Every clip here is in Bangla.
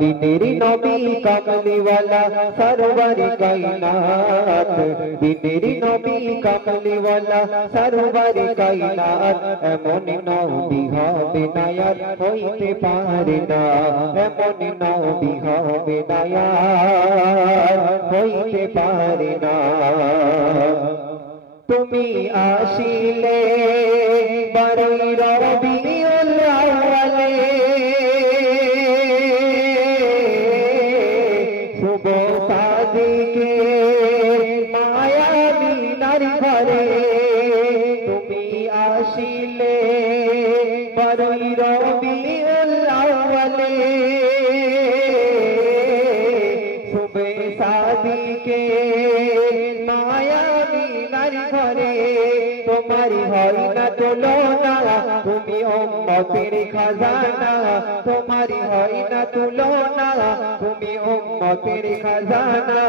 দিনেরি নবী কামলিওয়ালা সরওয়ারে কায়নাত দিনেরি নবী কামলিওয়ালা সরওয়ারে কায়নাত এমন নবী হবে না আর হইতে পারে না এমন নবী হবে না আর হইতে পারে না তুমি আসিলে বড়ই রবিউল আউয়ালে শুভ সাদিকে মায়াবী নারী ঘরে তুমি আসিলে বড়ই রবিউল আউয়ালে শুভ সাদিকে মায়াবী নারী ঘরে তোমারি হয় না তুলনা তুমি উম্মতের খাজানা তোমারি হয় না তুলনা তুমি উম্মতের খাজানা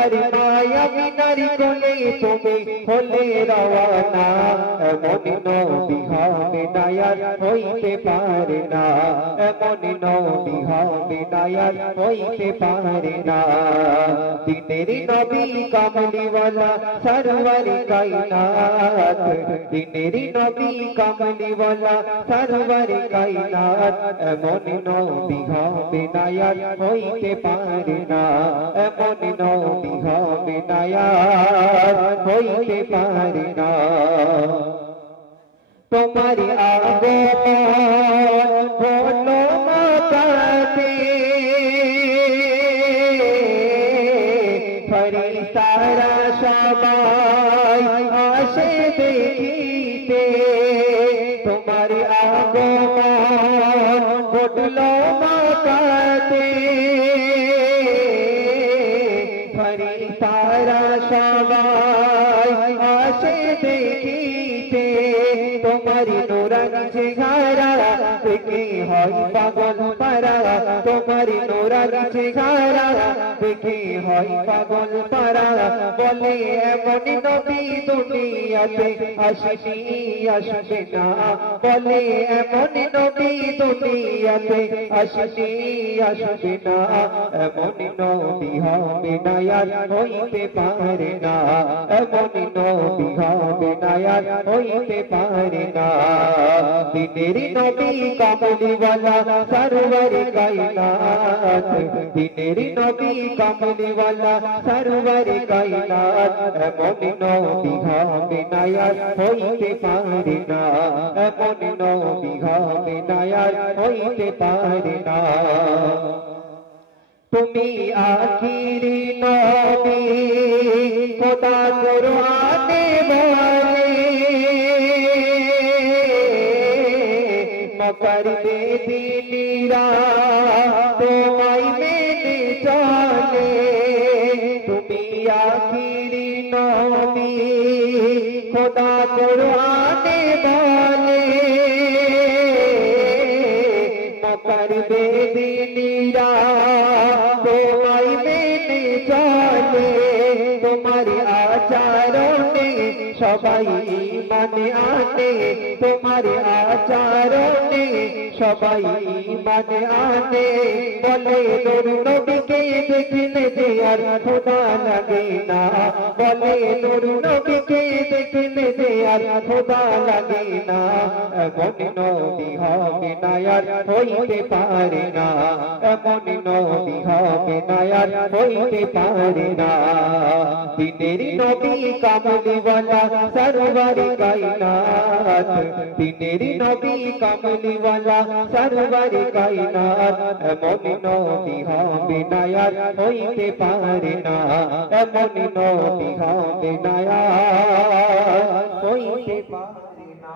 আরে মায়াবী নারী কোলে তুমি হলে রওয়ানা এমন নবী হবে না আর হইতে পারে না এমন নবী হবে না আর হইতে পারে না দিনেরি নবী কামলিওয়ালা সরওয়ারে কায়নাত দিনেরি নবী কামলিওয়ালা সরওয়ারে কায়নাত এমন নবী হবে না আর হইতে পারে না এমন নবী হবে না আর হইতে পারে না তোমারি আগমন হলো মাতাতে ফেরেশতারা সবাই আসে দেখিতে তোমারি আগমন হলো মাতাতে ফেরেশতারা সবাই আসে দেখিতে তোমারি নুরানি চেহারা দেখে হয় পাগল পারা তোমারি নুরানি চেহারা দেখে হয় পাগল পারা বলে এমন নবী দুনিয়াতে আসেনি আসবে না বলে এমন নবী দুনিয়াতে আসেনি আসবে না এমন নবী হবে না আর হইতে পারে না এমন নবী হবে না আর হইতে পারে না দিনেরি নবী কামলিওয়ালা সরওয়ারে কায়নাত দিনেরি নবী কামলিওয়ালা সরওয়ারে কায়নাত এমন নবী হবে না আর হইতে পারে না এমন নবী হবে না আর হইতে পারে না তুমি আখিরি নবী খোদা কুরআনে বলে মকর বেদিনীরা তোমায় মেনে চলে তুমি আখিরি নবী খোদা কুরআনে বলে মকর বেদিনীরা তোমায় মেনে চলে তোমারি আচরণে সবাই মানে আনে তোমারি আচরণে সবাই মানে আনে বলে নূর নবীকে দেখলে যে আর খোদা লাগে না বলে নূর নবীকে দেখলে যে আর খোদা লাগে না এমন নবী হবে না আর হইতে পারে না এমন নবী হবে না আর হইতে পারে না দিনেরি নবী কামলিওয়ালা সরওয়ারে কায়নাত দিনেরি নবী কামলিওয়ালা সরওয়ারে কায়নাত এমন নবী হবে না আর হইতে পারে না এমন নবী হবে না আর হইতে পারে না